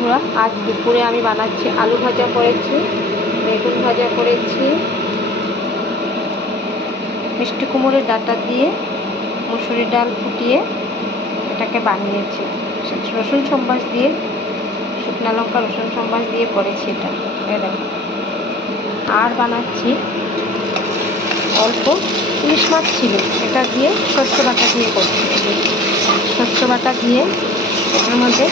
বন্ধুরা, আজ দুপুরে আমি বানাচ্ছি আলু ভাজা করেছি, বেগুন ভাজা করেছি, মিষ্টি কুমড়োর ডাঁটা দিয়ে মুসুরির ডাল ফুটিয়ে এটাকে বানিয়েছি। রসুন সম্বাস দিয়ে, শুকনো লঙ্কা রসুন সম্বাস দিয়ে করেছি এটা। আর বানাচ্ছি অল্প ইলিশ মাছ ছিল, এটা দিয়ে শস্য বাটা দিয়ে করছি। শস্য বাটা দিয়ে এটার মধ্যে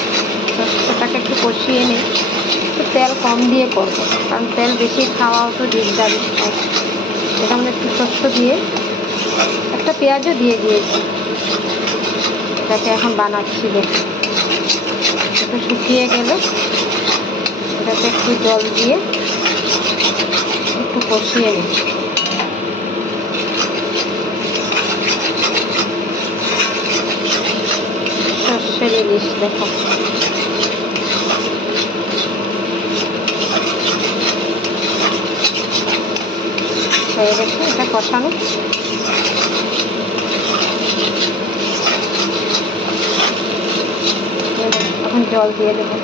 শস্যটাকে একটু কষিয়ে নিই, একটু তেল কম দিয়ে করবো, কারণ তেল বেশি খাওয়াও তো দিকদারি। এটার মধ্যে একটু শস্য দিয়ে একটা পেঁয়াজও দিয়ে দিয়েছি। এটাকে এখন বানাচ্ছি, দেখি একটু শুকিয়ে গেলে এটাতে একটু জল দিয়ে একটু কষিয়ে নিই। সর্ষের ইলিশ দেখো, হয়ে গেছে এটা কষানো। এখন জল দিয়ে দেবো।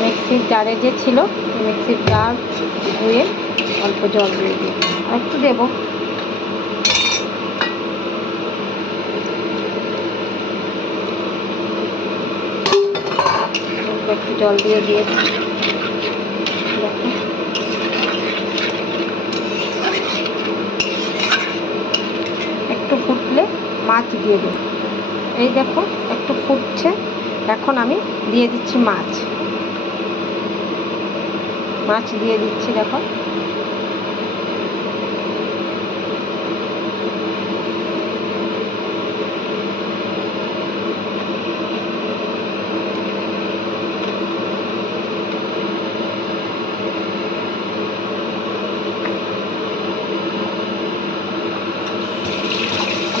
মিক্সির জারে যে ছিল, মিক্সির জার ধুয়ে অল্প জল দিয়ে দিই, আর একটু দেবো। একটু জল দিয়ে দিয়েছি, একটু ফুটলে মাছ দিয়ে দেবো। এই দেখো একটু ফুটছে, এখন আমি দিয়ে দিচ্ছি মাছ দিয়ে দিচ্ছি। দেখো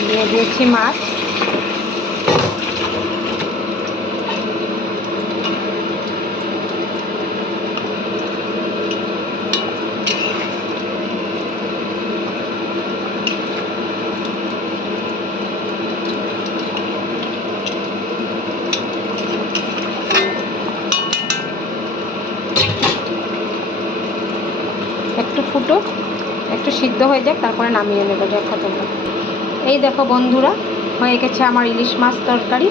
দিয়ে দিয়েছি মাছ। একটু ফুটুক, একটু সিদ্ধ হয়ে যাক, তারপরে নামিয়ে নেবো। দেখো তোমরা, এই দেখো বন্ধুরা, হয়ে গেছে আমার ইলিশ মাছ তরকারি।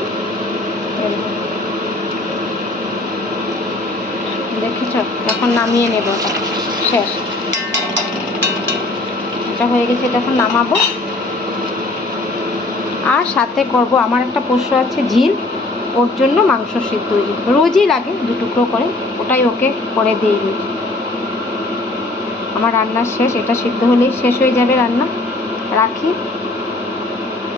দেখেছ, এখন নামিয়ে নেব। শেষ, এটা হয়ে গেছে, এটা এখন নামাবো। আর সাথে করব, আমার একটা পোষ্য আছে ঝিল, ওর জন্য মাংস সিদ্ধ রোজই লাগে 2 টুকরো করে, ওটাই ওকে করে দিয়ে দিই। আমার রান্না শেষ, এটা সিদ্ধ হলেই শেষ হয়ে যাবে রান্না। রাখি।